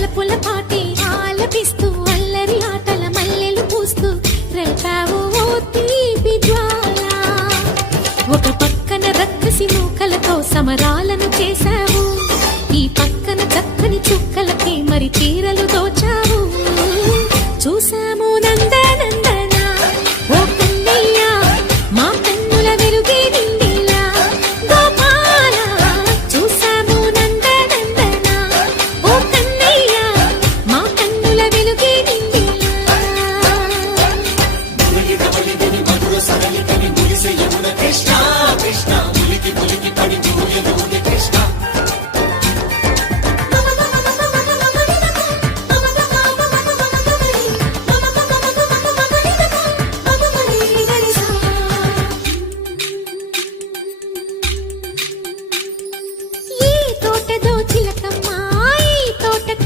వలపుల పాటి ఆలపిస్తూ అల్లరి ఆటల మల్లెలు పూస్తూ రేపావు ఓ తీపి జ్వాల. ఒక పక్కన రక్కసి మూకలతో సమరాలను చేశావు, ఈ పక్కన చక్కని చుక్కలకి మరి చీరలు దోచావు.